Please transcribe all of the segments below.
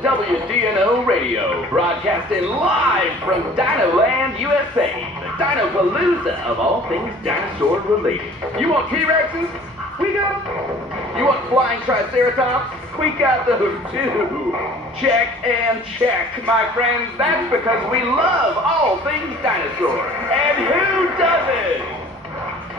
WDNO Radio, broadcasting live from Dinoland, USA, the Dino-Palooza of all things dinosaur related. You want T-Rexes? We got them. You want flying Triceratops? We got those too. Check and check, my friends. That's because we love all things dinosaur. And who doesn't?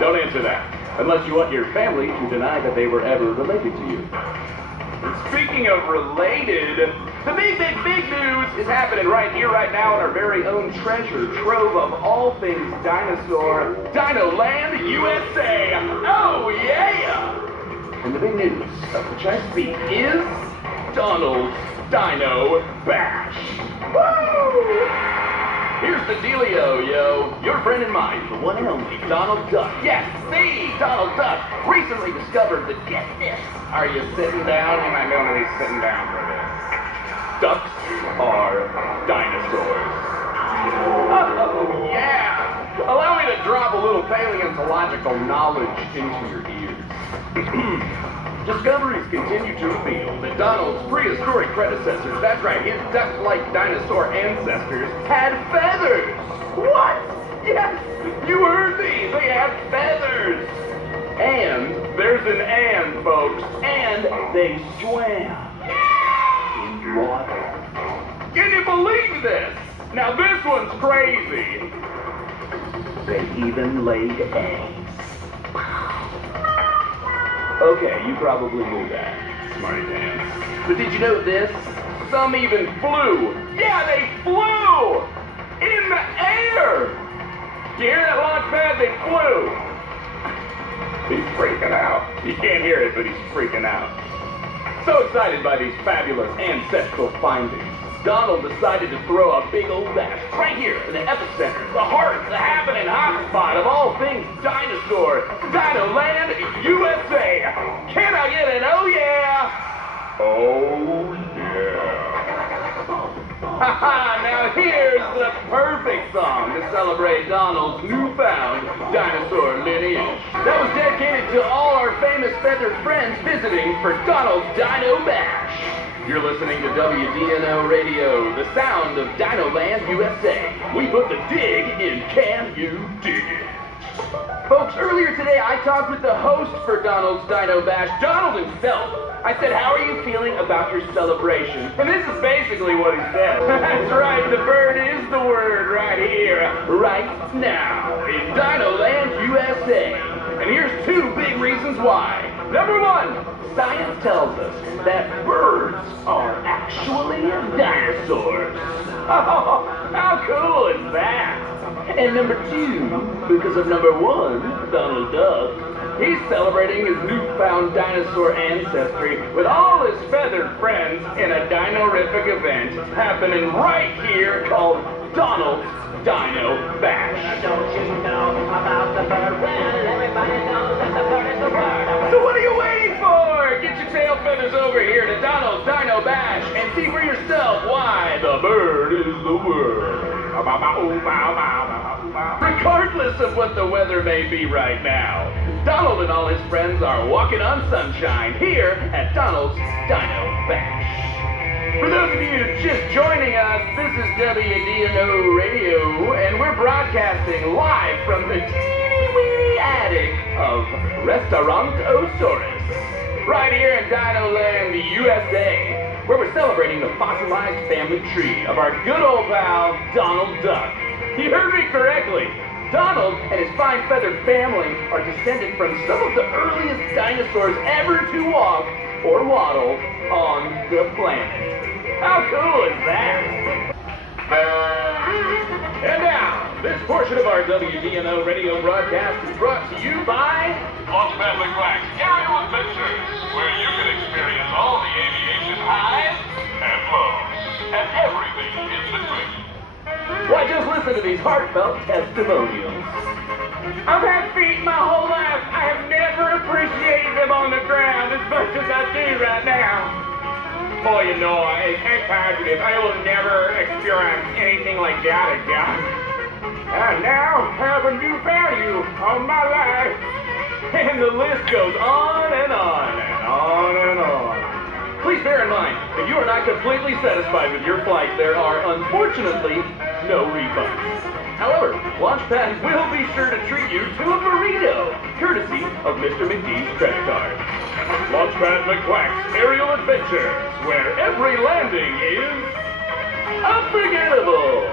Don't answer that, unless you want your family to deny that they were ever related to you. Speaking of related, the big news is happening right here, right now, in our very own treasure trove of all things dinosaur, Dinoland, USA. Oh, yeah! And the big news, of which I speak, is Donald's Dino-Bash. Woo! Here's the dealio, yo. Your friend and mine, the one and only Donald Duck. Yes, the Donald Duck recently discovered that, get this. Are you sitting down? You might be able to be sitting down for this. Ducks are dinosaurs. Oh, yeah. Allow me to drop a little paleontological knowledge into your ears. Discoveries continue to reveal that Donald's prehistoric predecessors, that's right, his duck-like dinosaur ancestors, had feathers! What? Yes, you heard me! They had feathers! And there's an and, folks, and they swam in water. Can you believe this? Now this one's crazy. They even laid eggs. Okay, you probably knew that, smarty pants. But did you know this? Some even flew. Yeah, they flew! In the air! You hear that launch pad? They flew! He's freaking out. You can't hear it, but he's freaking out. So excited by these fabulous ancestral findings, Donald decided to throw a big old bash right here in the epicenter, the heart, the happening hotspot of all things dinosaur, Dinoland, USA. Can I get an oh yeah? Oh yeah. Haha, now here's the perfect song to celebrate Donald's newfound dinosaur lineage. That was dedicated to all our famous feathered friends visiting for Donald's Dino-Bash. You're listening to WDNO Radio, the sound of Dinoland, USA. We put the dig in Can You Dig It? Folks, earlier today I talked with the host for Donald's Dino-Bash, Donald himself. I said, how are you feeling about your celebration? And this is basically what he said. That's right, the bird is the word right here, right now, in Dinoland, USA. And here's two big reasons why. Number one, science tells us that birds are actually dinosaurs. Oh, how cool is that? And number two, because of number one, Donald Duck, he's celebrating his newfound dinosaur ancestry with all his feathered friends in a dino-rific event happening right here called Donald's Dino-Bash. Don't you know about the bird? Well, everybody knows that the bird is the bird. So what are you waiting for? Get your tail feathers over here to Donald's Dino-Bash and see for yourself why the bird is the word. Regardless of what the weather may be right now, Donald and all his friends are walking on sunshine here at Donald's Dino-Bash. For those of you just joining us, this is WDNO Radio, and we're broadcasting live from the teeny-weeny attic of Restaurant Osaurus, right here in Dinoland, USA, where we're celebrating the fossilized family tree of our good old pal, Donald Duck. You heard me correctly. Donald and his fine feathered family are descended from some of the earliest dinosaurs ever to walk or waddle on the planet. How cool is that? And now, this portion of our WDNO radio broadcast is brought to you by Ultimately Black's Aerial Adventures, where you can experience all the aviation highs and lows, and everything in between. Why, just listen to these heartfelt testimonials. I've had feet my whole life. I have never appreciated them on the ground as much as I do right now. Boy, you know, it's positive. I will never experience anything like that again. I now have a new value on my life. And the list goes on and on and on and on. Please bear in mind, if you are not not completely satisfied with your flight, there are unfortunately no refunds. However, Launchpad will be sure to treat you to a burrito, courtesy of Mr. McGee's credit card. Launchpad McQuack's Aerial Adventures, where every landing is unforgettable.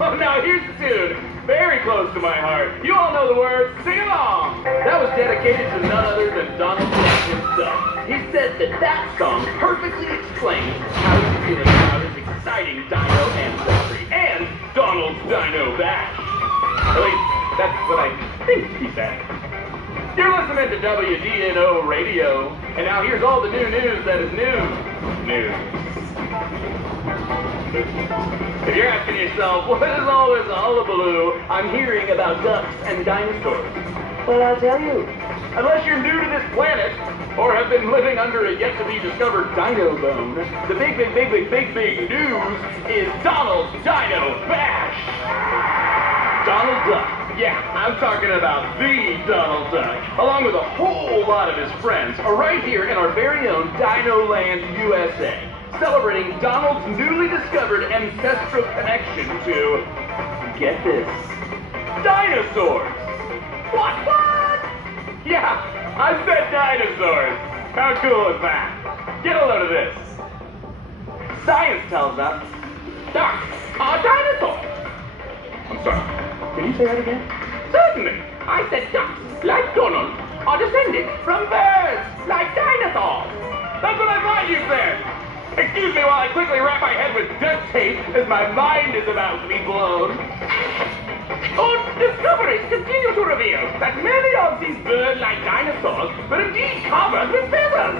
Oh, now here's the tune, very close to my heart. You all know the words, sing along. That was dedicated to none other than Donald Trump himself. He said that song perfectly explains how he's feeling about his exciting dino ancestry and Donald's Dino-Bash. At least, that's what I think he said. You're listening to WDNO Radio, and now here's all the new news that is news. If you're asking yourself, what is all this hullabaloo I'm hearing about ducks and dinosaurs? Well, I'll tell you. Unless you're new to this planet, or have been living under a yet-to-be-discovered dino bone, the big news is Donald's Dino-Bash! Donald Duck. Yeah, I'm talking about the Donald Duck, along with a whole lot of his friends, are right here in our very own Dinoland, USA, celebrating Donald's newly discovered ancestral connection to, get this, dinosaurs. What? Yeah, I said dinosaurs. How cool is that? Get a load of this. Science tells us ducks are dinosaurs. I'm sorry, can you say that again? Certainly. I said ducks, like Donald, are descended from birds, like dinosaurs. That's what I thought you said. Excuse me while I quickly wrap my head with duct tape as my mind is about to be blown. Discoveries continue to reveal that many of these bird-like dinosaurs were indeed covered with feathers.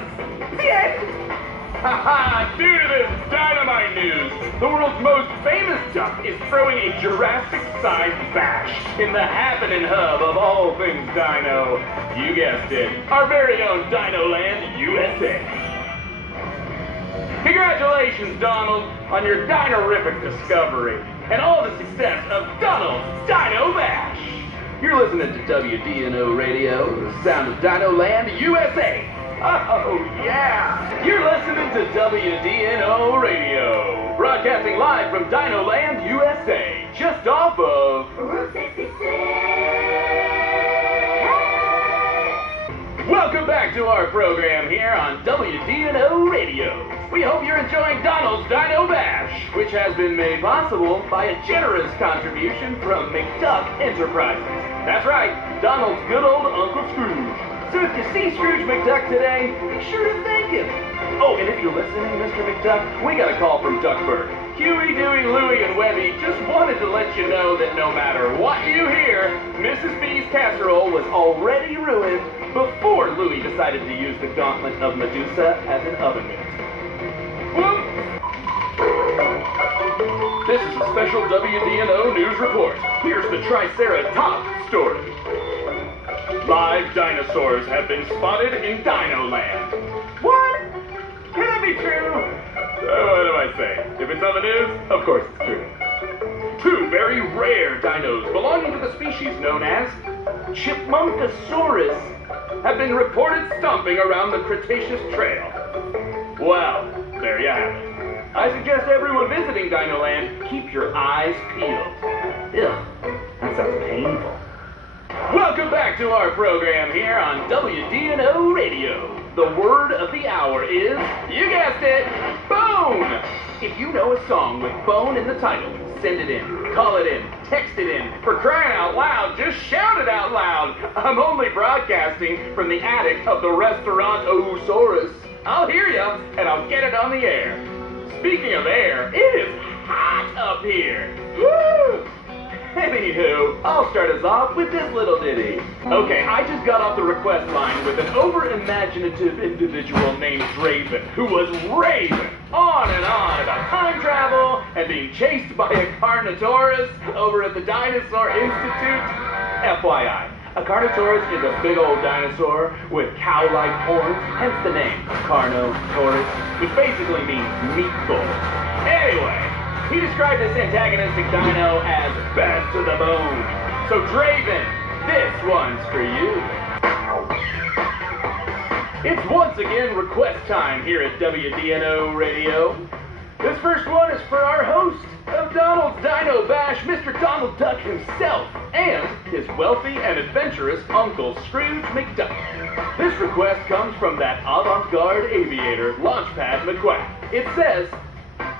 The end. Haha, due to this dynamite news, the world's most famous duck is throwing a Jurassic-sized bash in the happening hub of all things dino. You guessed it, our very own Dinoland, USA. Congratulations, Donald, on your dino-rific discovery and all the success of Donald's Dino-Bash. You're listening to WDNO Radio, the sound of Dinoland, USA. Oh, yeah. You're listening to WDNO Radio, broadcasting live from Dinoland, USA, just off of Route 66. Welcome back to our program here on WDNO Radio. We hope you're enjoying Donald's Dino-Bash, which has been made possible by a generous contribution from McDuck Enterprises. That's right, Donald's good old Uncle Scrooge. So if you see Scrooge McDuck today, be sure to thank him. Oh, and if you're listening, Mr. McDuck, we got a call from Duckburg. Huey, Dewey, Louie, and Webby just wanted to let you know that no matter what you hear, Mrs. B's casserole was already ruined before Louie decided to use the gauntlet of Medusa as an oven mitt. Whoop! This is a special WDNO news report. Here's the Triceratops story. Live dinosaurs have been spotted in Dinoland. What? Can that be true? What do I say? If it's on the news, of course it's true. Two very rare dinos belonging to the species known as Chipmunkosaurus have been reported stomping around the Cretaceous Trail. Well, there you have it. I suggest everyone visiting Dinoland keep your eyes peeled. Ugh, that sounds painful. Welcome back to our program here on WDNO Radio. The word of the hour is, you guessed it, bone! If you know a song with bone in the title, send it in, call it in, text it in. For crying out loud, just shout it out loud. I'm only broadcasting from the attic of the restaurant Osaurus. I'll hear ya, and I'll get it on the air. Speaking of air, it is hot up here. Woo! Anywho, I'll start us off with this little ditty. Okay, I just got off the request line with an over-imaginative individual named Draven, who was raving on and on about time travel and being chased by a Carnotaurus over at the Dinosaur Institute. FYI, a Carnotaurus is a big old dinosaur with cow-like horns, hence the name Carnotaurus, which basically means meatball. Anyway, he described this antagonistic dino as bad to the bone. So Draven, this one's for you. It's once again request time here at WDNO Radio. This first one is for our host of Donald's Dino-Bash, Mr. Donald Duck himself, and his wealthy and adventurous Uncle Scrooge McDuck. This request comes from that avant-garde aviator, Launchpad McQuack. It says,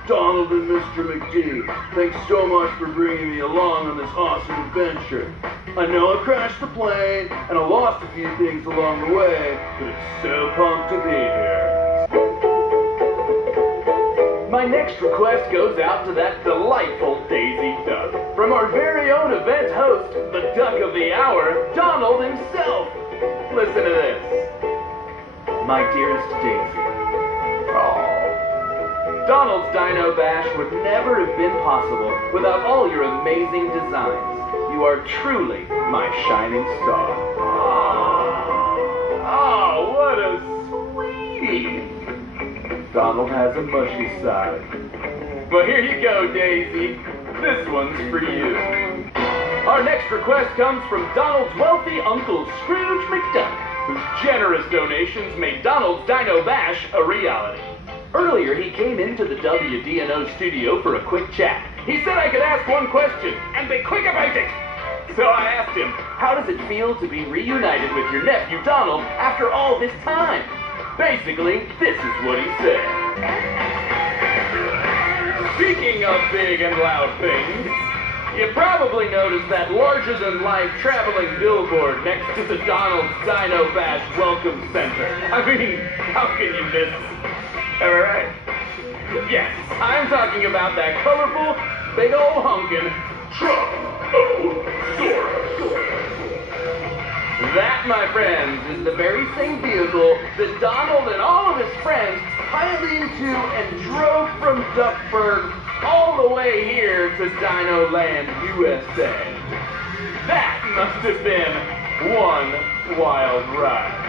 Donald and Mr. McD, thanks so much for bringing me along on this awesome adventure. I know I crashed the plane, and I lost a few things along the way, but it's so pumped to be here. My next request goes out to that delightful Daisy Duck, from our very own event host, the Duck of the Hour, Donald himself. Listen to this. My dearest Daisy. Oh. Donald's Dino-Bash would never have been possible without all your amazing designs. You are truly my shining star. Oh, what a sweetie. Donald has a mushy side. Well, here you go, Daisy. This one's for you. Our next request comes from Donald's wealthy Uncle Scrooge McDuck, whose generous donations made Donald's Dino-Bash a reality. Earlier, he came into the WDNO studio for a quick chat. He said I could ask one question, and be quick about it! So I asked him, how does it feel to be reunited with your nephew Donald after all this time? Basically, this is what he said. Speaking of big and loud things, you probably noticed that larger-than-life traveling billboard next to the Donald's Dino-Bash Welcome Center. I mean, how can you miss it? Am I right? Yes, I'm talking about that colorful, big ol' hunkin' Truck-O-Saurus. That, my friends, is the very same vehicle that Donald and all of his friends piled into and drove from Duckburg all the way here to Dinoland, USA. That must have been one wild ride.